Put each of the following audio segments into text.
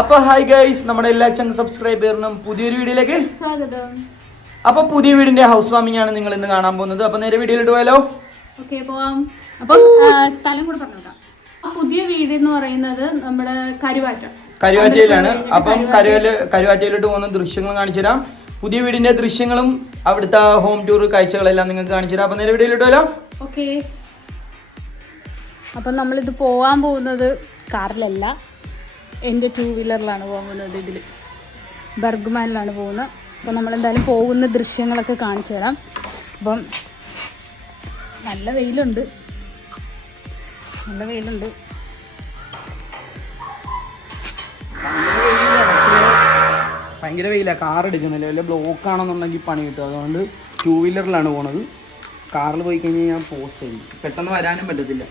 അപ്പൊ hi guys നമ്മുടെ എല്ലാ ചങ് സബ്സ്ക്രൈബറിനും പുതിയൊരു വീഡിയോയിലേക്ക് സ്വാഗതം. അപ്പൊ പുതിയ വീടിന്റെ ഹൗസ് വാമിംഗ് ആണ് നിങ്ങൾ ഇന്ന് കാണാൻ പോകുന്നത്. അപ്പൊ നേരെ വീഡിയോയിലിട്ട് പോയാലോ ഓക്കെ പോവാം. അപ്പം സ്ഥലം കൂടെ പറഞ്ഞോക്കാം ആ പുതിയ വീട് എന്ന് പറയുന്നത് നമ്മുടെ കരുവാറ്റ. കരുവാറ്റയിലാണ്. അപ്പം കരുവൽ കരുവാറ്റയിലോട്ട് പോകുന്ന ദൃശ്യങ്ങൾ കാണിച്ചു തരാം. പുതിയ വീടിന്റെ ദൃശ്യങ്ങളും അവിടുത്തെ ഹോം ടൂർ കാഴ്ചകളെല്ലാം നിങ്ങൾക്ക് കാണിച്ചു തരാം. അപ്പൊ നേരെ വീഡിയോയിലിട്ട് പോയാലോ ഓക്കെ അപ്പം നമ്മളിത് പോകാൻ പോകുന്നത് കാറിലല്ല. എന്റെ ടു വീലറിലാണ് പോകുന്നത് ഇതിൽ. ബർഗ്മാനിലാണ് പോകുന്നത്. അപ്പോൾ നമ്മളെന്തായാലും പോകുന്ന ദൃശ്യങ്ങളൊക്കെ കാണിച്ചു തരാം. അപ്പം നല്ല വെയിലുണ്ട്. നല്ല വെയിലുണ്ട്. ഭയങ്കര വെയില. കാർ എടുക്കുന്നില്ല വല്ല ബ്ലോക്ക് ആണെന്നുണ്ടെങ്കിൽ പണി കിട്ടും. അതുകൊണ്ട് ടൂ വീലറിലാണ് പോണത്. കാറിൽ പോയി കഴിഞ്ഞാൽ ഞാൻ പോസ്റ്റ് ചെയ്യും. പെട്ടെന്ന് വരാനും പറ്റത്തില്ല.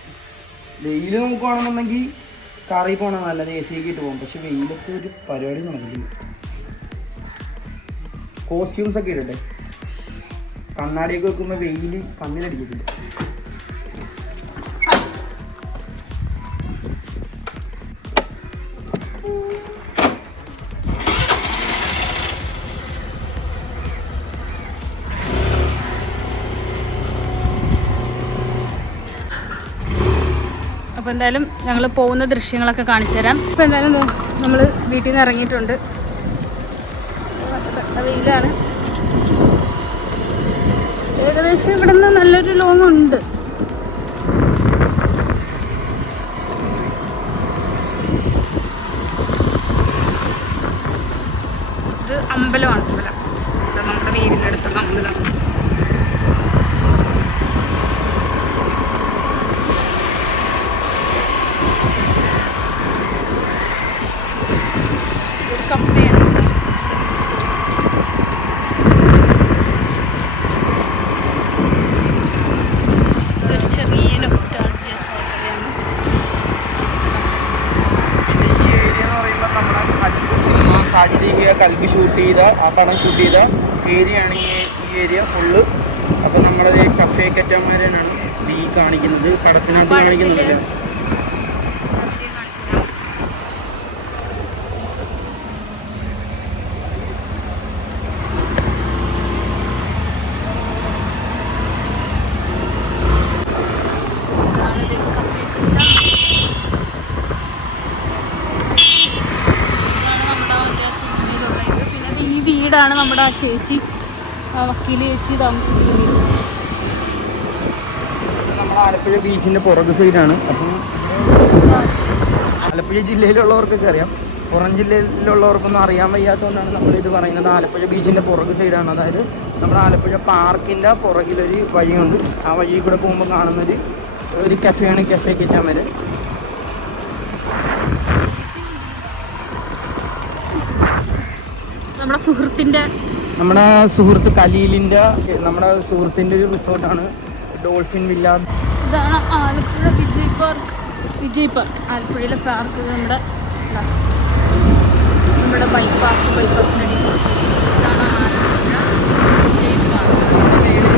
വെയിൽ നോക്കുവാണെന്നുണ്ടെങ്കിൽ കാറിൽ പോണ നല്ലത് എ സിക്ക് ഇട്ട് പോകും. പക്ഷെ വെയിലൊക്കെ ഒരു പരിപാടി നടക്കില്ല. കോസ്റ്റ്യൂംസ് ഒക്കെ ഇടട്ടെ. കണ്ണാടിയൊക്കെ വെക്കുമ്പോൾ വെയിൽ കണ്ണിലടിക്കത്തില്ല അപ്പോൾ എന്തായാലും ഞങ്ങൾ പോകുന്ന ദൃശ്യങ്ങളൊക്കെ കാണിച്ചു തരാം ഇപ്പോൾ എന്തായാലും നമ്മൾ വീട്ടിൽ നിന്ന് ഇറങ്ങിയിട്ടുണ്ട്. വെയിലാണ് ഏകദേശം ഇവിടെ നിന്ന് നല്ലൊരു ലോങ് ഉണ്ട് ഇത് അമ്പലമാണ് അമ്പലം ഇത് നമ്മുടെ വീടിന്റെ അടുത്തുള്ള അമ്പലം ഒരു കപ്പയാണ് ഇതൊരു ചെറിയ നൊസ്റ്റാൾജിയ ചോട്ടയാണ് പിന്നെ ഈ ഏരിയ എന്ന് പറയുമ്പോൾ നമ്മുടെ കൽബ് സിനിമ സാജിദീക കൽബ് ഷൂട്ട് ചെയ്ത ആ പടം ഷൂട്ട് ചെയ്ത ഏരിയ ആണ് ഈ ഈ ഏരിയ ഫുള്ള് അപ്പം നമ്മളത് കഫേ കറ്റാമാരാണ് ഈ കാണിക്കുന്നത്. പടത്തിനകത്ത് കാണിക്കുന്നുണ്ട് ഈ നമ്മുടെ ആ ചേച്ചി ആ വക്കീൽ ചേച്ചി താമസിക്കുന്നത്. നമ്മൾ ആലപ്പുഴ പുറകു സൈഡാണ് അപ്പം ആലപ്പുഴ ജില്ലയിലുള്ളവർക്കൊക്കെ അറിയാം. പുറം ജില്ലയിലുള്ളവർക്കൊന്നും അറിയാൻ വയ്യാത്തതുകൊണ്ടാണ് നമ്മളിത് പറയുന്നത്. ആലപ്പുഴ ബീച്ചിന്റെ പുറകു സൈഡാണ് അതായത് നമ്മുടെ ആലപ്പുഴ പാർക്കിന്റെ പുറകിലൊരു വഴിയുണ്ട്. ആ വഴി കൂടെ പോകുമ്പോൾ കാണുന്നൊരു ഒരു കഫേയാണ് കഫേ കിറ്റാമര് നമ്മുടെ സുഹൃത്തിന്റെ നമ്മുടെ സുഹൃത്ത് കലീലിന്റെ നമ്മുടെ സുഹൃത്തിന്റെ ഒരു റിസോർട്ടാണ് ഡോൾഫിൻ വില്ല. ഇതാണ് ആലപ്പുഴ വിജയ് പാർക്ക്. വിജയ് പാർക്ക് ആലപ്പുഴയിലെ പാർക്ക് നമ്മുടെ നമ്മുടെ ബൈപ്പാസ് ബൈപ്പാസിനടി ഇതാണ്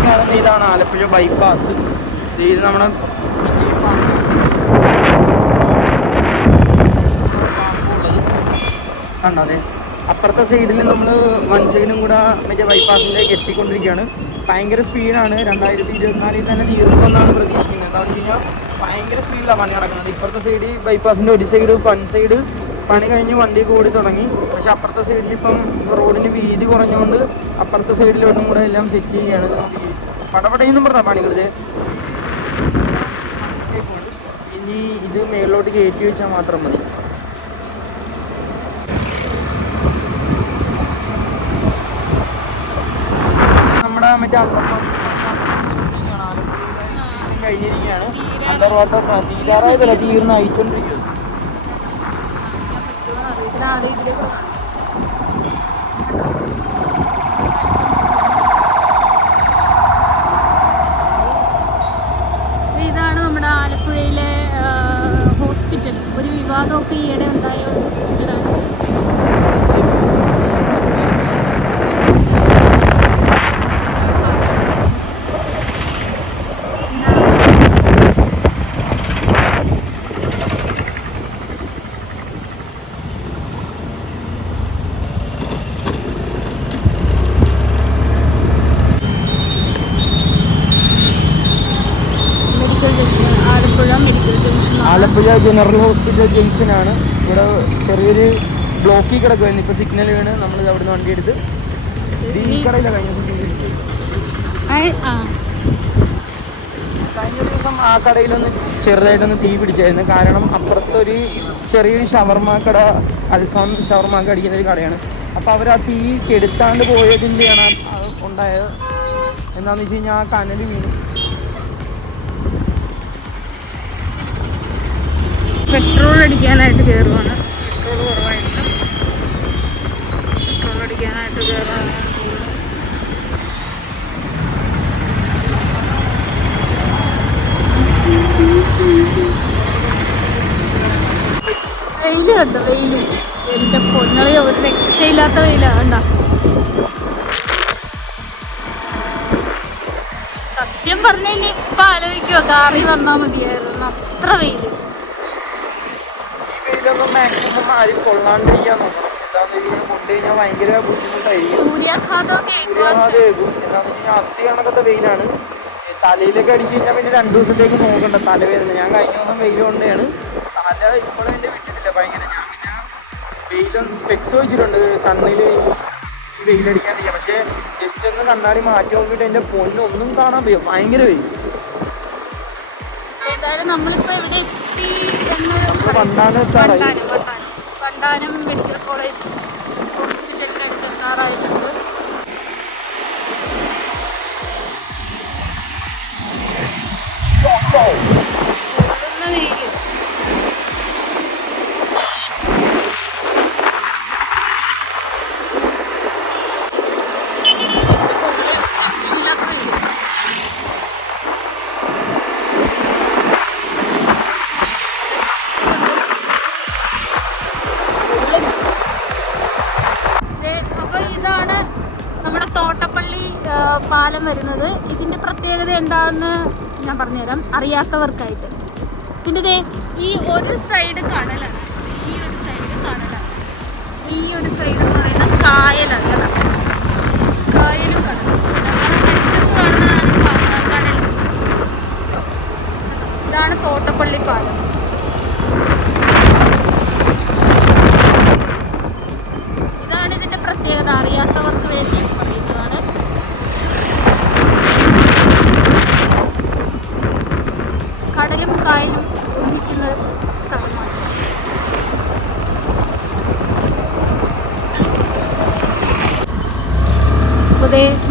ആലപ്പുഴ ഇതാണ് ആലപ്പുഴ ബൈപ്പാസ് ഇത് നമ്മുടെ വിജയ് പാർക്ക് കണ്ടോ അതെ? അപ്പുറത്തെ സൈഡിൽ നമ്മൾ വൺ കൂടെ മറ്റേ ബൈപ്പാസിന്റെ എത്തിക്കൊണ്ടിരിക്കുകയാണ്. ഭയങ്കര സ്പീഡാണ് രണ്ടായിരത്തി ഇരുപത്തിനാലിൽ തന്നെ തീർക്കുമെന്നാണ് പ്രതീക്ഷിക്കുന്നത്. എന്താണെന്ന് വെച്ച് കഴിഞ്ഞാൽ ഭയങ്കര സ്പീഡിലാണ് പണി നടക്കുന്നത്. ഇപ്പുറത്തെ സൈഡ് ബൈപ്പാസിന്റെ ഒരു സൈഡ് വൺ സൈഡ് പണി കഴിഞ്ഞ് വണ്ടി കൂടി തുടങ്ങി. പക്ഷെ അപ്പുറത്തെ സൈഡിൽ ഇപ്പം റോഡിന് വീതി കുറഞ്ഞുകൊണ്ട് അപ്പുറത്തെ സൈഡിലോട്ടും കൂടെ എല്ലാം സെറ്റ് ചെയ്യുകയാണ്. പടപടയെന്നും പറഞ്ഞ പണികൾ ഇത് ഇനി ഇത് മേളിലോട്ട് കയറ്റി വെച്ചാൽ മാത്രം മതി. മറ്റേ കഴിഞ്ഞിരിക്കുകയാണ് തീർന്ന് അയച്ചുകൊണ്ടിരിക്കുന്നത് ഇതാണ് നമ്മുടെ ആലപ്പുഴയിലെ ഹോസ്പിറ്റൽ. ഒരു വിവാദമൊക്കെ ഈയിടെ ഉണ്ടായ ഒരു ഹോസ്പിറ്റലാണ് തൊടുപുഴ ജനറൽ ഹോസ്പിറ്റൽ ജംഗ്ഷനാണ്. ഇവിടെ ചെറിയൊരു ബ്ലോക്കിൽ കിടക്കുകയാണ് ഇപ്പോൾ സിഗ്നൽ വീണ്. നമ്മൾ അവിടെ നിന്ന് വണ്ടി എടുത്ത് കഴിഞ്ഞ ദിവസം ആ. കഴിഞ്ഞ ദിവസം ആ കടയിലൊന്ന് ചെറുതായിട്ടൊന്ന് തീ പിടിച്ചായിരുന്നു. കാരണം അപ്പുറത്തൊരു ചെറിയൊരു ഷവർമ കട അൽഫാം ഷവർമ അടിക്കുന്ന ഒരു കടയാണ്. അപ്പോൾ അവർ ആ തീ കെടുത്താണ്ട് പോയതിന്റെയാണ് ഉണ്ടായത്. എന്താണെന്ന് വെച്ച് കഴിഞ്ഞാൽ ആ കനൽ വീണു. പെട്രോൾ അടിക്കാനായിട്ട് കയറുവാണ് പെട്രോൾ കുറവായിട്ട് പെട്രോൾ അടിക്കാനായിട്ട് കയറുവാണ് വെയിൽ കണ്ടോ? വെയിൽ. എന്റെ പൊന്നളി ഒരു രക്ഷയില്ലാത്ത വെയിലാ കണ്ട? സത്യം പറഞ്ഞാൽ ഇപ്പൊ ആലോചിക്കുവോ? കാറിൽ വന്നാ മതിയായിരുന്നു. അത്ര വെയിൽ. വെയിലൊന്നും മാക്സിമം ആരും കൊള്ളാണ്ടിരിക്കാൻ നോക്കണം എന്താണെന്ന് വെച്ച് കഴിഞ്ഞാൽ കൊണ്ടു കഴിഞ്ഞാൽ ഭയങ്കര ബുദ്ധിമുട്ടായിരിക്കും. സൂര്യാഘാതമൊക്കെ അതെ എന്താണെന്ന് വെച്ച് കഴിഞ്ഞാൽ അത്തി കണക്കത്തെ വെയിലാണ്. തലയിലൊക്കെ അടിച്ചു കഴിഞ്ഞാൽ പിന്നെ രണ്ട് ദിവസത്തേക്ക് നോക്കണ്ട തലവേദന. ഞാൻ കഴിഞ്ഞ ദിവസം വെയിൽ കൊണ്ടാണ്. തല ഇപ്പോഴും എന്റെ വിട്ടിട്ടില്ല ഭയങ്കര. ഞാൻ പിന്നെ വെയിലൊന്ന് സ്പെക്സ് വെച്ചിട്ടുണ്ട് കണ്ണിൽ ഈ വെയിലടിക്കാണ്ടിരിക്കുക പക്ഷേ ജസ്റ്റ് ഒന്ന് കണ്ണാടി മാറ്റി നോക്കിയിട്ട് എന്റെ പൊന്നൊന്നും കാണാൻ വയ്യ. ഭയങ്കര വെയിൽ എന്തായാലും നമ്മളിപ്പോ എവിടെ എത്തി എന്ന് വണ്ടാനം വണ്ടാനം മെഡിക്കൽ കോളേജ് ഹോസ്പിറ്റലിന്റെ അടുത്ത് എത്താറായിട്ടുണ്ട്. പൊള്ളുന്ന അറിയാത്തവർക്കായിട്ട്. പിന്നെ ഈ ഒരു സൈഡ് കടലാണ്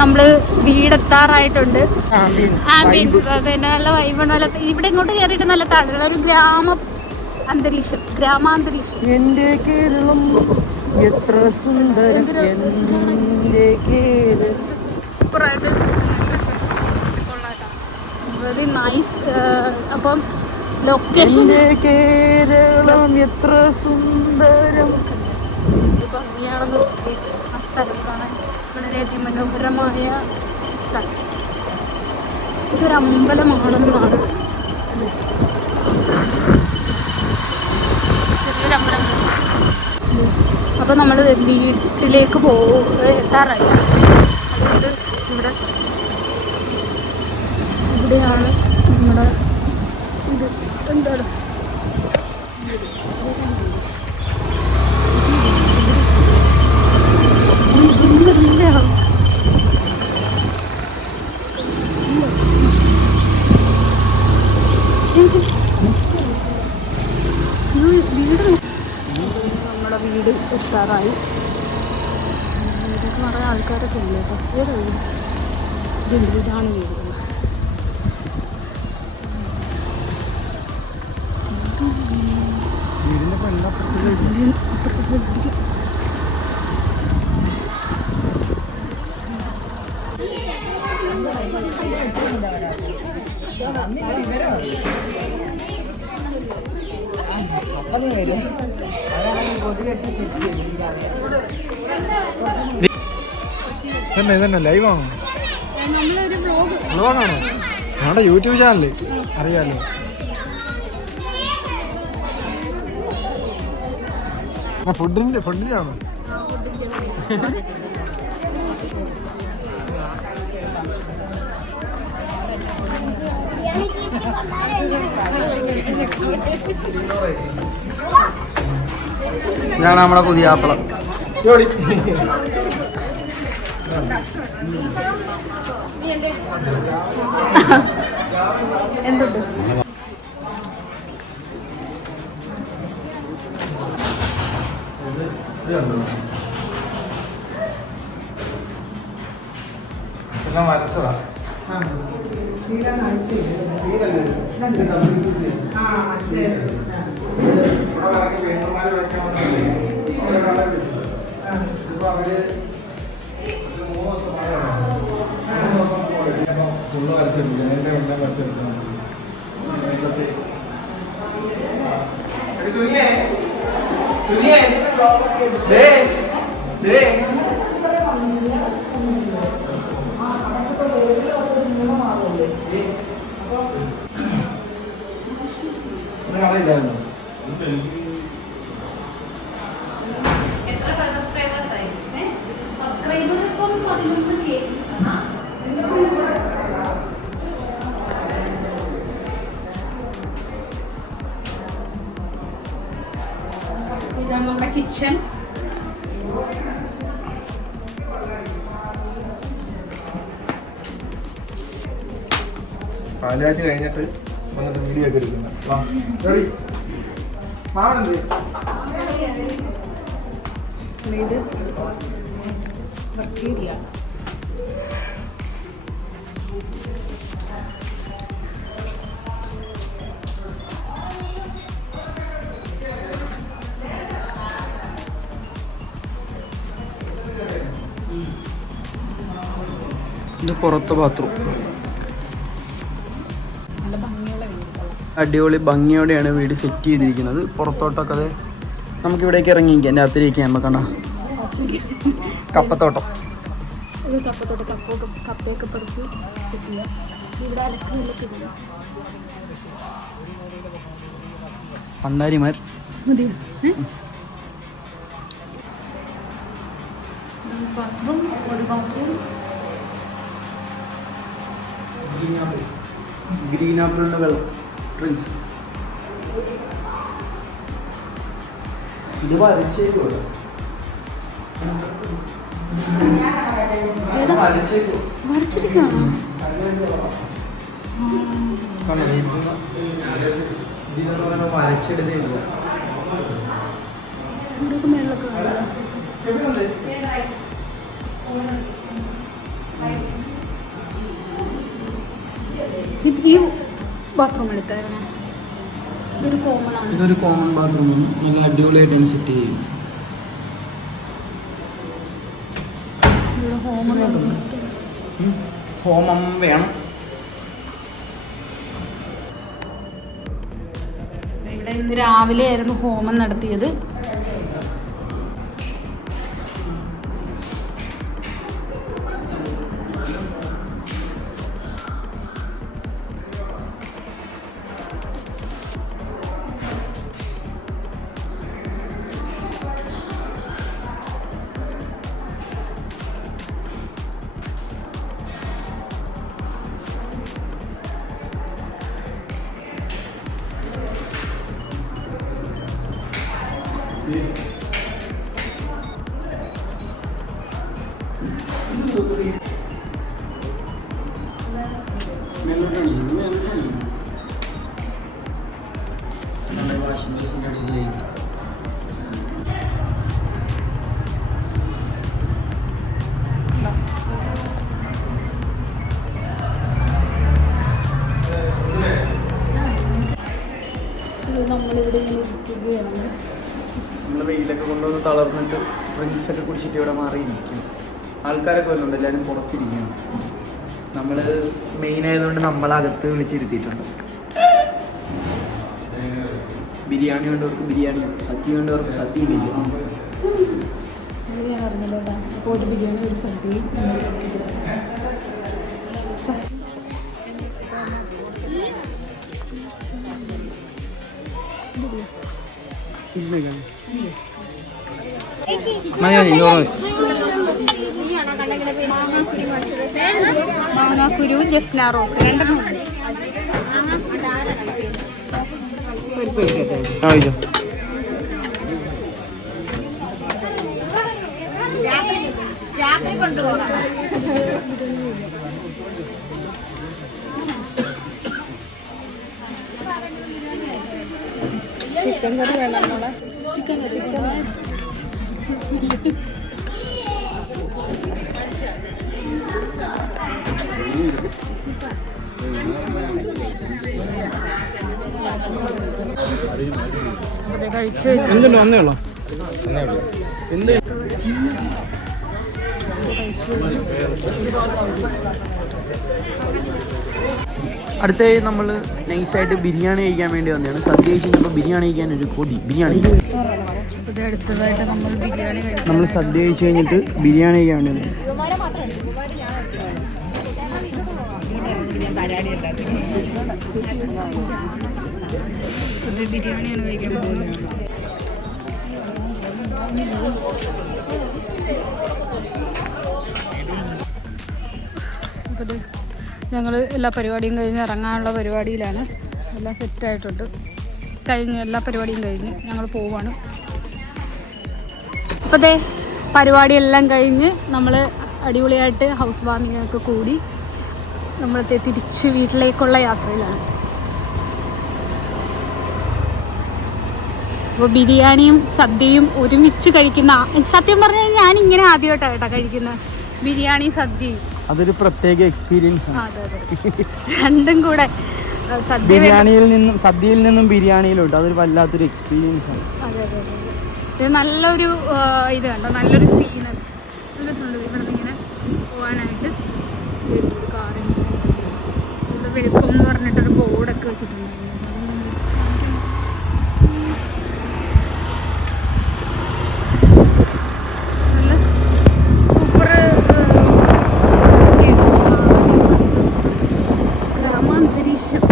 നമ്മൾ വീടെത്താറായിട്ടുണ്ട്. ആംബിയൻസ് അതെ നല്ല വൈബ് നല്ല ഇവിടെ ഇങ്ങോട്ട് കയറിയിട്ട് നല്ല തണുള്ള ഒരു ഗ്രാമ അന്തരീക്ഷം ഗ്രാമാന്തരീക്ഷം. എന്റെ കേരളം എത്ര സുന്ദരം. എന്റെ Keralam. Very nice appam location Keralam എത്ര സുന്ദരം. ഭംഗിയാണെന്ന് ആ സ്ഥലം കാണാൻ വളരെ അതിമനോഹരമായ സ്ഥലം ഇതൊരു അമ്പലമാണെന്നാണ് ചെറിയൊരു നമ്മൾ വീട്ടിലേക്ക് പോ അതുകൊണ്ട് ഇവിടെ ഇവിടെയാണ് നമ്മുടെ ഇത്. എന്താണ്? നമ്മുടെ വീട് ഉഷാറായി വീടൊക്കെ പറയാൻ ആൾക്കാരൊക്കെ ഇല്ല കേട്ടോ ഏതാ വീട് ഇതുണ്ട് ഇതാണ് വീട് അപ്പുറത്തെ വീട്ടിലേക്ക് തന്നെ ഇതന്നെ ലൈവാണോ ഞങ്ങളുടെ യൂട്യൂബ് ചാനൽ അറിയാലോ. ഫുഡിന്റെ ഫുഡിന്റെ ആണോ? ഇതാണ് നമ്മുടെ പുതിയ ആപ്പിളം. എന്തുണ്ട്? വരച്ചതാ. ഇവിടെ കറങ്ങി ഫുള്ള് വരച്ചെടുക്കും ജനലിന്റെ എല്ലാം വരച്ചെടുക്കണം സുനിയേ. സുനിയേ. ഡേ ഡേ ഒന്നും അറിയില്ലായിരുന്നു ഇതാണ് നമ്മുടെ കിച്ചൺ പാലാഴ്ച കഴിഞ്ഞിട്ട് വന്നിട്ട് വീഡിയോ ഒക്കെ എടുക്കുന്നത് ഇത് പുറത്തെ ബാത്റൂം അടിപൊളി ഭംഗിയോടെയാണ് വീട് സെറ്റ് ചെയ്തിരിക്കുന്നത്. പുറത്തോട്ടൊക്കെ അത് നമുക്കിവിടേക്ക് ഇറങ്ങിയിരിക്കാം. രാത്രിയൊക്കെ ആകുമ്പോൾ കണ്ട? കപ്പത്തോട്ടം. പണ്ടാരിമാർ. മതിയോ? ബാത്റൂം ഒരു ബാത്റൂം ഗ്രീൻ ആപ്പിളിന്റെ വെള്ളം. ഡ്രിങ്ക്സ് ഇത് വലിച്ചേക്കോ വരച്ചിരിക്കുകയാണോ? വരച്ചെടുത്തേ ഇല്ല ഇത് ഈ ബാത്റൂം എടുത്തായിരുന്നു. ഇതൊരു കോമൺ ആണ്. ഇതൊരു കോമൺ ബാത്റൂമാണ് നല്ല അടിപൊളിയായിട്ടാണ് സെറ്റ് ചെയ്യുന്നത് ഹോമം വേണം. ഇവിടെ ഇന്ന് രാവിലെ ആയിരുന്നു ഹോമം നടത്തിയത്. നമ്മളിവിടെ ഇങ്ങനെ ഇരിക്കുകയാണ്. നമ്മൾ വെയിലൊക്കെ കൊണ്ടുവന്ന് തളർന്നിട്ട് ഡ്രിങ്ക്സ് ഒക്കെ കുടിച്ചിട്ട് ഇവിടെ മാറിയിരിക്കും. ആൾക്കാരൊക്കെ വരുന്നുണ്ട് എല്ലാവരും പുറത്തിരിക്കുകയാണ് നമ്മൾ മെയിൻ ആയതുകൊണ്ട് നമ്മളകത്ത് വിളിച്ചിരുത്തിയിട്ടുണ്ട്. ബിരിയാണി വേണ്ടവർക്ക് ബിരിയാണി സദ്യ വേണ്ടവർക്ക് സദ്യ ഞാൻ അറിഞ്ഞില്ല അപ്പോൾ ഒരു ബിരിയാണി ഒരു സദ്യയും മതി മാങ്ങാക്കുരുവും ജസ്റ്റ് ആ റോസ് രണ്ടെണ്ണം രാത്രി കൊണ്ടുപോകാം. രണ്ടെണ്ണം കറി വേണം നമ്മളെ ചിക്കൻ ചിക്കൻ കഴിച്ചു എന്തുണ്ട്? വന്നേ ഉള്ളോ? എന്ത് അടുത്തായി നമ്മൾ നൈസായിട്ട് ബിരിയാണി കഴിക്കാൻ വേണ്ടി വന്നതാണ്. സദ്യ കഴിച്ച് ബിരിയാണി കഴിക്കാൻ ഒരു കൊതി. ബിരിയാണി. നമ്മൾ സദ്യ കഴിച്ച് കഴിഞ്ഞിട്ട് ബിരിയാണി കഴിക്കാൻ വേണ്ടി വന്നു ഞങ്ങൾ എല്ലാ പരിപാടിയും കഴിഞ്ഞ് ഇറങ്ങാനുള്ള പരിപാടിയിലാണ്. എല്ലാം സെറ്റായിട്ടുണ്ട് കഴിഞ്ഞ് എല്ലാ പരിപാടിയും കഴിഞ്ഞ് ഞങ്ങൾ പോവാണ്. അപ്പോൾ ദേ പരിപാടിയെല്ലാം കഴിഞ്ഞ് നമ്മൾ അടിപൊളിയായിട്ട് ഹൗസ് വാമിംഗ് കൂടി നമ്മൾ തിരിച്ച് വീട്ടിലേക്കുള്ള യാത്രയിലാണ്. അപ്പോൾ ബിരിയാണിയും സദ്യയും ഒരുമിച്ച് കഴിക്കുന്ന സത്യം പറഞ്ഞാൽ ഞാൻ ഇങ്ങനെ ആദ്യമായിട്ടാണ് കേട്ടോ കഴിക്കുന്നത്. ബിരിയാണി സദ്യയും. അതൊരു പ്രത്യേക എക്സ്പീരിയൻസ് ആണ്. രണ്ടും കൂടെ ബിരിയാണിയിൽ നിന്നും സദ്യയിൽ നിന്നും ബിരിയാണിയിലോട്ട് അതൊരു വല്ലാത്തൊരു എക്സ്പീരിയൻസ് ആണ്. ഇത് നല്ലൊരു ഇത് കണ്ടോ? നല്ലൊരു സീന നല്ല രസമുണ്ട് ഇവിടെ ഇങ്ങനെ പോകാനായിട്ട് വെൽക്കം എന്ന് പറഞ്ഞിട്ടൊരു ബോർഡൊക്കെ വെച്ചിട്ടുണ്ട് നല്ല സൂപ്പർ ഗ്രാമാന്തരീക്ഷം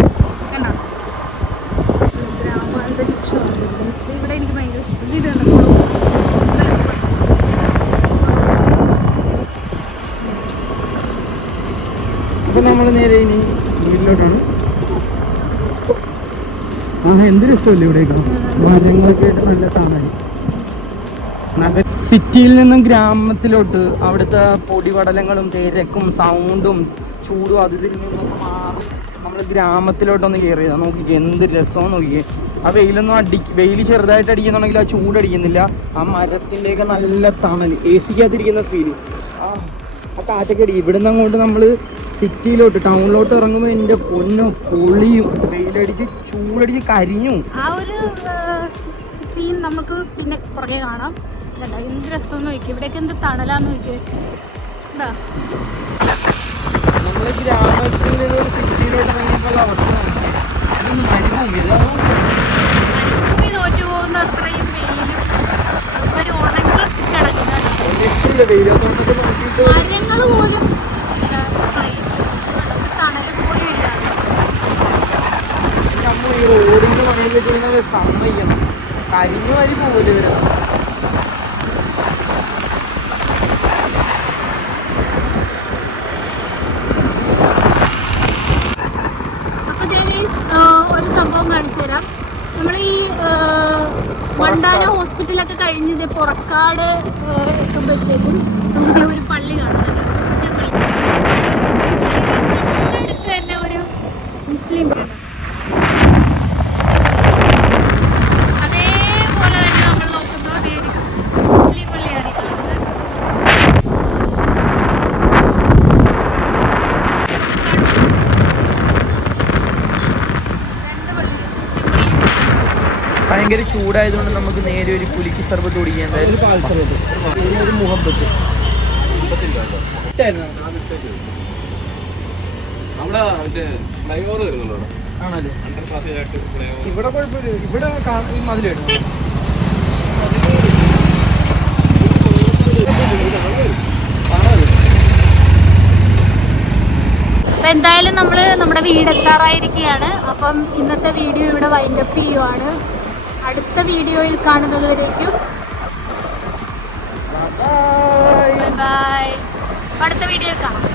കണ്ടോ ഗ്രാമാന്തരീക്ഷമാണ് ഇത് ഇവിടെ എനിക്ക് ഭയങ്കര ഇഷ്ടം ഇത് കണ്ടോ അപ്പൊ നമ്മൾ നേരെ ഇനി വീട്ടിലോട്ടാണ്. ആ എന്ത് രസമല്ലേ ഇവിടെയൊക്കെ മരങ്ങളൊക്കെ ആയിട്ട് നല്ല കാണാൻ. നഗര സിറ്റിയിൽ നിന്നും ഗ്രാമത്തിലോട്ട് അവിടുത്തെ പൊടിപടലങ്ങളും തിരക്കും സൗണ്ടും ചൂടും അതിൽ മാറി നമ്മൾ ഗ്രാമത്തിലോട്ടൊന്ന് കയറിയതാണ് നോക്കി എന്ത് രസമാണ് നോക്കിയേ. ആ വെയിലൊന്നും അടി വെയിൽ ചെറുതായിട്ട് അടിക്കുന്നുണ്ടെങ്കിൽ ആ ചൂടടിക്കുന്നില്ല ആ മരത്തിന്റെയൊക്കെ നല്ല തണൽ എ സിക്കകത്തിരിക്കുന്ന ഫീൽ ആ ആ കാറ്റൊക്കെ അടി. ഇവിടുന്ന് അങ്ങോട്ട് നമ്മൾ സിറ്റിയിലോട്ട് ടൗണിലോട്ട് ഇറങ്ങുമ്പോൾ എന്റെ പൊന്ന് പൊളിയും വെയിലടിച്ച് ചൂടടിച്ച് കരിഞ്ഞു. ആ ഒരു സീൻ നമുക്ക് പിന്നെ പുറകെ കാണാം. എന്ത് രസം നോക്കി ഇവിടേക്ക് എന്ത് തണലാന്ന് നോക്കി നമ്മൾ ഗ്രാമത്തിൽ നിന്ന് ഒരു സിറ്റിയിലോട്ട് ഇറങ്ങിയപ്പോൾ അവസ്ഥ ഇത് മരുഭൂമി ഇതാണ് മരുഭൂമി തോറ്റു പോകുന്ന അത്രയും വെയിലും ഒരു ഉണങ്ങി കിടക്കുന്ന രക്ഷയില്ല വെയിലത്തോട്ടൊക്കെ നോക്കിയിട്ട് മരങ്ങൾ പോലും ഇല്ല അത്രയും തണൽ പോലും ഇല്ല നമ്മൾ ഈ റോഡിന്റെ പണിയൊക്കെ ചെയ്യുന്നത് സമ്മതിക്കണം. കരിഞ്ഞു വരി പോകില്ല ഇവർ? അപ്പോൾ ഞാൻ ഈ, ആ, ഒരു സംഭവം കാണിച്ചു നമ്മൾ ഈ ആ, വണ്ടാന ഹോസ്പിറ്റലൊക്കെ കഴിഞ്ഞ് ഇത് പുറക്കാട് എത്തുമ്പോഴത്തേക്കും നമുക്ക് ഒരു പള്ളി കാണുന്നുണ്ട് ക്രിസ്ത്യൻ പള്ളി തൊട്ടടുത്ത് തന്നെ ഒരു മുസ്ലിം പള്ളി. അതേപോലെ തന്നെ നമ്മൾ നോക്കുമ്പോൾ ദേ ഒരു മുസ്ലിം പള്ളിയാണ് ഈ കാണുന്നത് ഭയങ്കര ചൂടായതുകൊണ്ട് നമുക്ക് നേരെ ഒരു കുലിക്ക് സർബത്ത് കുടിക്കാൻ ഒരു മുഹബത്ത്? ആണല്ലേ? ഇവിടെ കുഴപ്പമില്ല. ഇവിടെ മതിൽ അപ്പം എന്തായാലും നമ്മൾ നമ്മുടെ വീട് എത്താറായിരിക്കുകയാണ് അപ്പം ഇന്നത്തെ വീഡിയോ ഇവിടെ വൈൻഡപ്പ് ചെയ്യുവാണ്. അടുത്ത വീഡിയോയിൽ കാണുന്നത് വരേക്കും ബൈ അടുത്ത വീഡിയോയിൽ കാണാം.